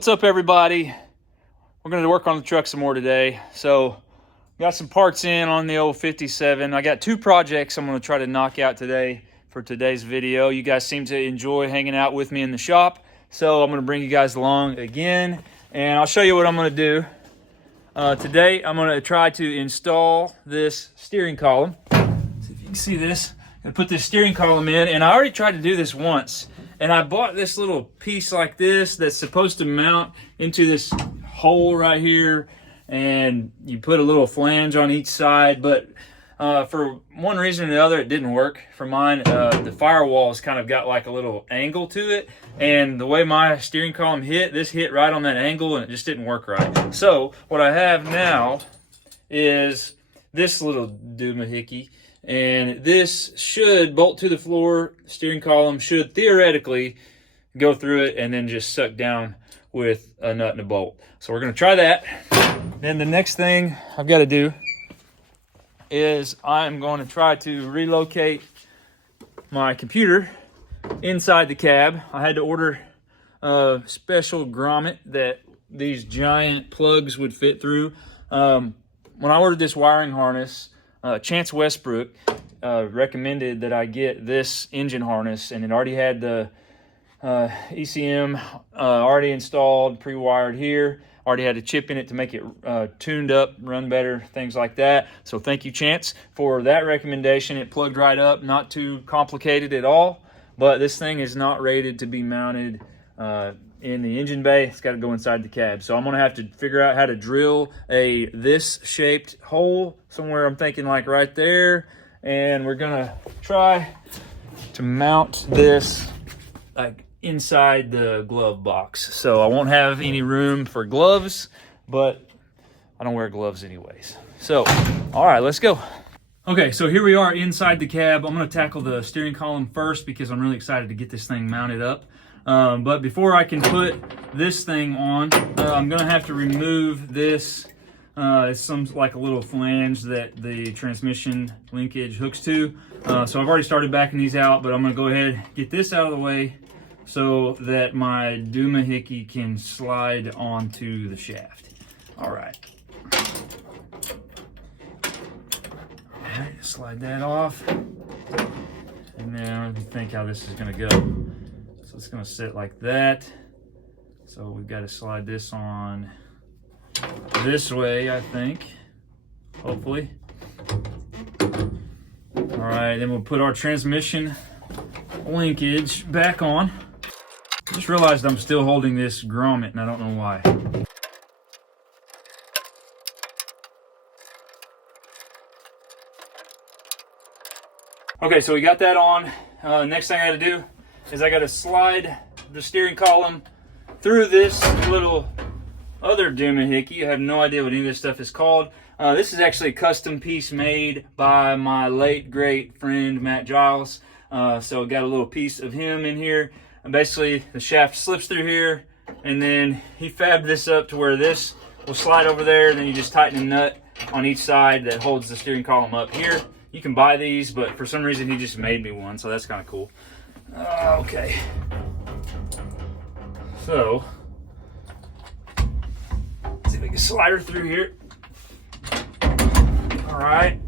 What's up, everybody? We're going to work on the truck some more today. So got some parts in on the old 57. I got two projects I'm going to try to knock out today for today's video. You guys seem to enjoy hanging out with me in the shop, so I'm going to bring you guys along again, and I'll show you what I'm going to do. Today I'm going to try to install this steering column. See if you can see this. I'm going to put this steering column in, and I already tried to do this once. And I bought this little piece like this that's supposed to mount into this hole right here, and you put a little flange on each side, but for one reason or the other it didn't work for mine. The firewall's kind of got like a little angle to it, and the way my steering column hit, this hit right on that angle, and it just didn't work right. So what I have now is this little doohickey, and this should bolt to the floor. Steering column should theoretically go through it and then just suck down with a nut and a bolt. So we're going to try that. Then the next thing I've got to do is I'm going to try to relocate my computer inside the cab. I had to order a special grommet that these giant plugs would fit through. When I ordered this wiring harness, Chance Westbrook recommended that I get this engine harness, and it already had the ECM already installed, pre-wired here. Already had a chip in it to make it tuned up, run better, things like that. So thank you, Chance, for that recommendation. It plugged right up, not too complicated at all, but this thing is not rated to be mounted in the engine bay. It's got to go inside the cab. So I'm going to have to figure out how to drill a this shaped hole somewhere. I'm thinking like right there, and we're going to try to mount this like inside the glove box. So I won't have any room for gloves, but I don't wear gloves anyways. So all right, let's go. Okay, so here we are inside the cab. I'm going to tackle the steering column first because I'm really excited to get this thing mounted up. But before I can put this thing on, I'm going to have to remove this. It's some like a little flange that the transmission linkage hooks to. So I've already started backing these out, but I'm going to go ahead and get this out of the way so that my doohickey can slide onto the shaft. All right. All right, slide that off. And then let me think how this is going to go. So it's going to sit like that. So we've got to slide this on this way, I think, hopefully. All right, then we'll put our transmission linkage back on. I just realized I'm still holding this grommet, and I don't know why. Okay, so we got that on. Next thing I got to do is I got to slide the steering column through this little other doohickey. I have no idea what any of this stuff is called. This is actually a custom piece made by my late great friend Matt Giles. So got a little piece of him in here, and basically the shaft slips through here, and then he fabbed this up to where this will slide over there. Then you just tighten a nut on each side that holds the steering column up here. You can buy these, but for some reason he just made me one, so that's kind of cool. Okay, so let's see if we can slide her through here. All right.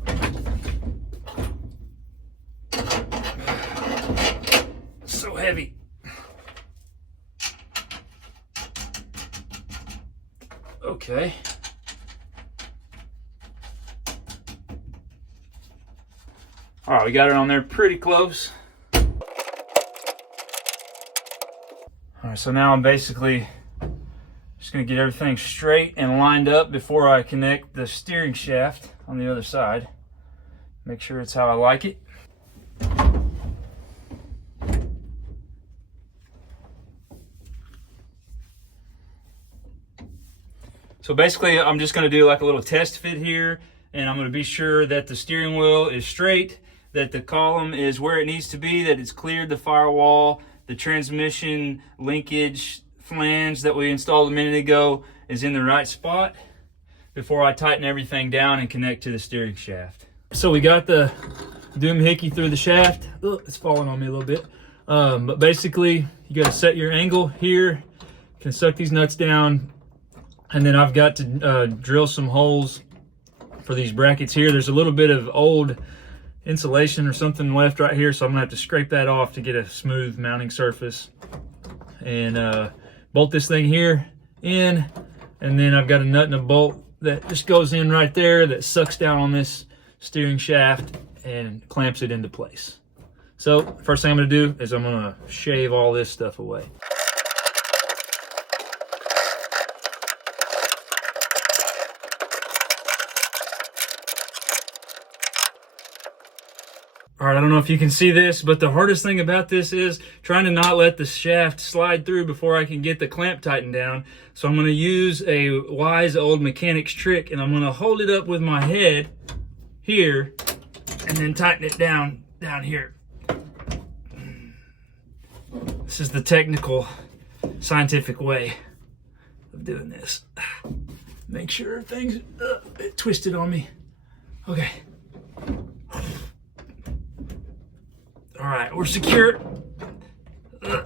So heavy. Okay. All right, we got it on there pretty close. All right, so now I'm basically just gonna get everything straight and lined up before I connect the steering shaft on the other side. Make sure it's how I like it. So basically I'm just gonna do like a little test fit here, and I'm gonna be sure that the steering wheel is straight, that the column is where it needs to be, that it's cleared the firewall, the transmission linkage flange that we installed a minute ago is in the right spot before I tighten everything down and connect to the steering shaft. So we got the doohickey through the shaft. Oh, it's falling on me a little bit. But basically you got to set your angle here, can suck these nuts down. And then I've got to drill some holes for these brackets here. There's a little bit of old insulation or something left right here, so I'm gonna have to scrape that off to get a smooth mounting surface. And bolt this thing here in, and then I've got a nut and a bolt that just goes in right there that sucks down on this steering shaft and clamps it into place. So first thing I'm gonna do is I'm gonna shave all this stuff away. All right, I don't know if you can see this, but the hardest thing about this is trying to not let the shaft slide through before I can get the clamp tightened down. So I'm gonna use a wise old mechanic's trick, and I'm gonna hold it up with my head here and then tighten it down here. This is the technical, scientific way of doing this. Make sure everything's twisted on me. Okay. All right, we're secure. Oh,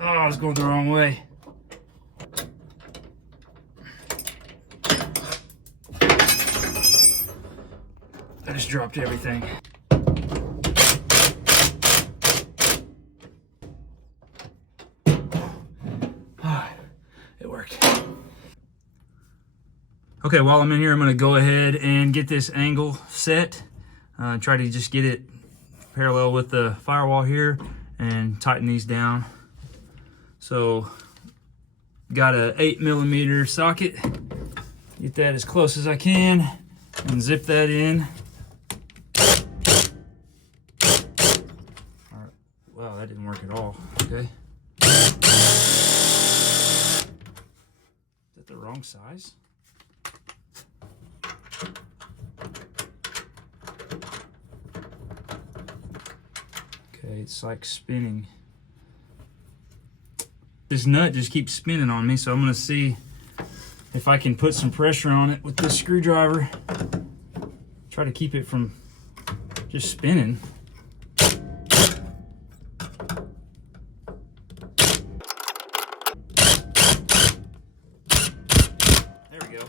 I was going the wrong way. I just dropped everything. It worked. Okay, while I'm in here, I'm gonna go ahead and get this angle set. Try to just get it parallel with the firewall here and tighten these down. So, got a 8mm socket. Get that as close as I can and zip that in. All right. Wow, that didn't work at all. Okay. Is that the wrong size? Okay, it's like spinning. This nut just keeps spinning on me, so I'm gonna see if I can put some pressure on it with this screwdriver. Try to keep it from just spinning. There we go.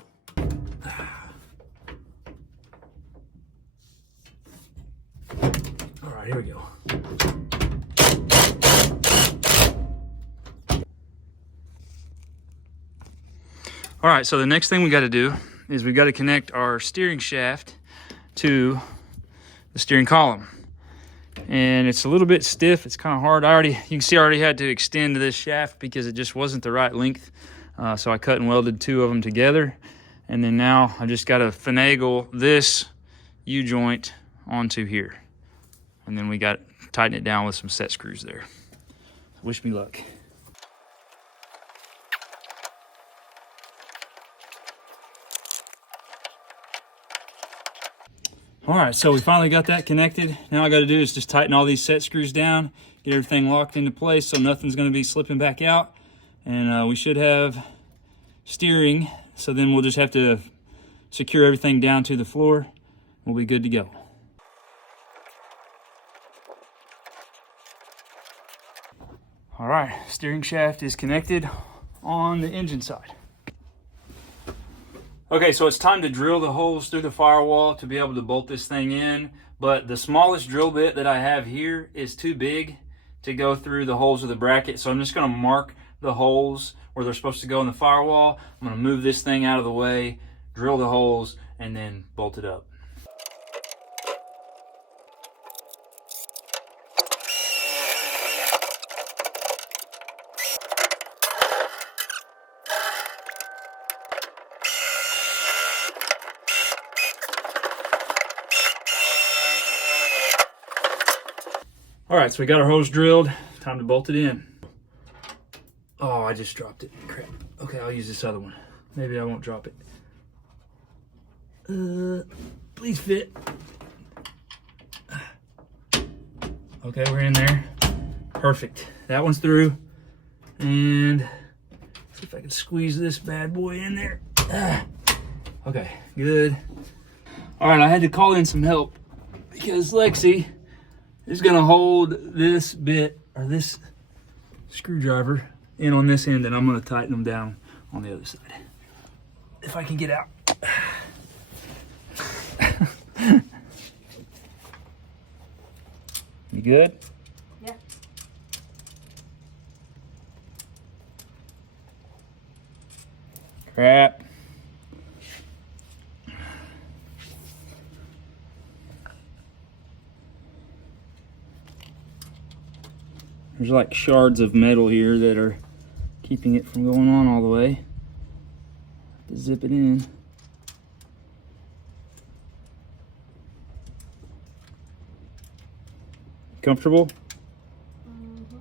All right, here we go. All right, so the next thing we got to do is we got to connect our steering shaft to the steering column. And it's a little bit stiff. It's kind of hard. You can see I already had to extend this shaft because it just wasn't the right length. So I cut and welded two of them together. And then now I just got to finagle this U-joint onto here. And then we got to tighten it down with some set screws there. Wish me luck. All right, so we finally got that connected. Now all I got to do is just tighten all these set screws down, get everything locked into place so nothing's going to be slipping back out. And we should have steering, so then we'll just have to secure everything down to the floor. We'll be good to go. All right, steering shaft is connected on the engine side. Okay, so it's time to drill the holes through the firewall to be able to bolt this thing in, but the smallest drill bit that I have here is too big to go through the holes of the bracket, so I'm just gonna mark the holes where they're supposed to go in the firewall. I'm gonna move this thing out of the way, drill the holes, and then bolt it up. All right, so we got our hose drilled. Time to bolt it in. Oh, I just dropped it. Crap. Okay, I'll use this other one. Maybe I won't drop it. Please fit. Okay, we're in there. Perfect. That one's through. And see if I can squeeze this bad boy in there. Okay, good. All right, I had to call in some help because Lexi is going to hold this bit, or this screwdriver, in on this end, and I'm going to tighten them down on the other side. If I can get out. You good? Yeah. Crap. There's like shards of metal here that are keeping it from going on all the way. Zip it in. Comfortable? Mm-hmm.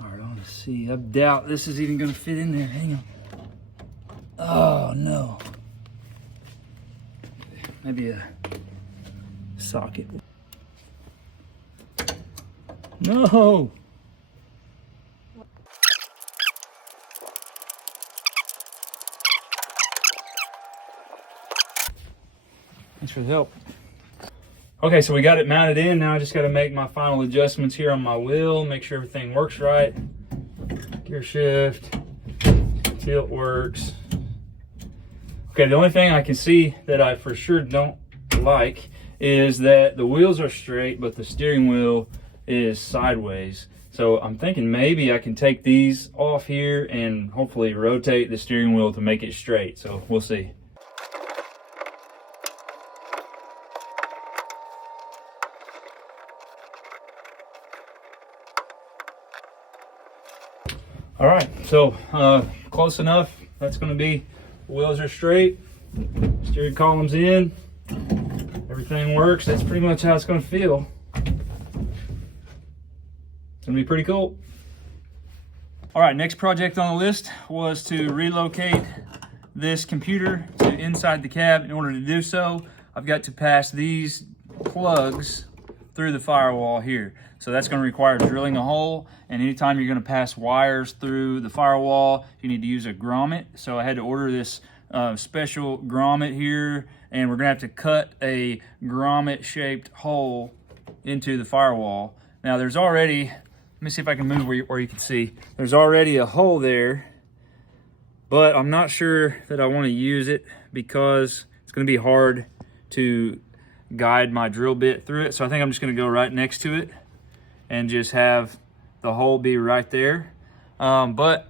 All right, let's see. I doubt this is even going to fit in there. Hang on. Oh, no. Maybe a socket. No! Thanks for the help. Okay, so we got it mounted in. Now I just got to make my final adjustments here on my wheel, make sure everything works right. Gear shift, tilt works. Okay, the only thing I can see that I for sure don't like is that the wheels are straight, but the steering wheel is sideways. So I'm thinking maybe I can take these off here and hopefully rotate the steering wheel to make it straight. So we'll see. All right, so close enough. That's going to be, wheels are straight, steering column's in, everything works. That's pretty much how it's going to feel. It's going to be pretty cool. All right, next project on the list was to relocate this computer to inside the cab. In order to do so, I've got to pass these plugs through the firewall here. So that's going to require drilling a hole, and anytime you're going to pass wires through the firewall, you need to use a grommet. So I had to order this special grommet here, and we're going to have to cut a grommet shaped hole into the firewall. Now there's already, let me see if I can move where you can see, there's already a hole there, but I'm not sure that I want to use it because it's going to be hard to guide my drill bit through it. So I think I'm just going to go right next to it and just have the hole be right there. But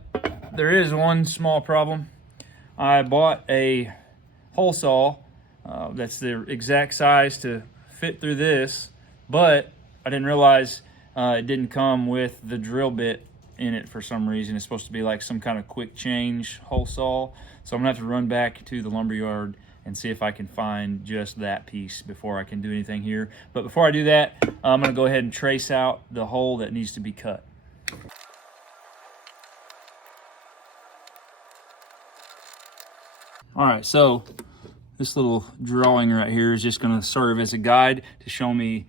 there is one small problem. I bought a hole saw that's the exact size to fit through this, but I didn't realize it didn't come with the drill bit in it for some reason. It's supposed to be like some kind of quick change hole saw. So I'm gonna have to run back to the lumber yard and see if I can find just that piece before I can do anything here. But before I do that, I'm gonna go ahead and trace out the hole that needs to be cut. All right, so this little drawing right here is just gonna serve as a guide to show me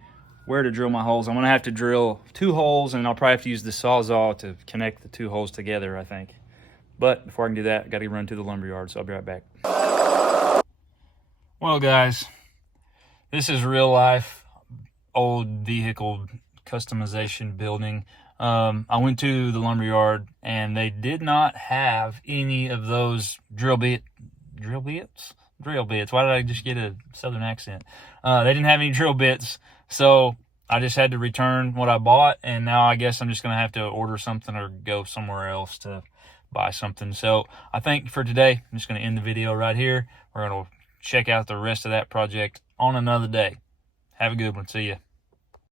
where to drill my holes. I'm gonna have to drill 2 holes, and I'll probably have to use the Sawzall to connect the 2 holes together, I think. But before I can do that, I gotta run to the lumber yard, so I'll be right back. Well, guys, this is real life old vehicle customization building. I went to the lumber yard and they did not have any of those drill bits. Why did I just get a southern accent? They didn't have any drill bits, so I just had to return what I bought, and now I guess I'm just gonna have to order something or go somewhere else to buy something. So I think for today, I'm just gonna end the video right here. We're gonna check out the rest of that project on another day. Have a good one. See ya.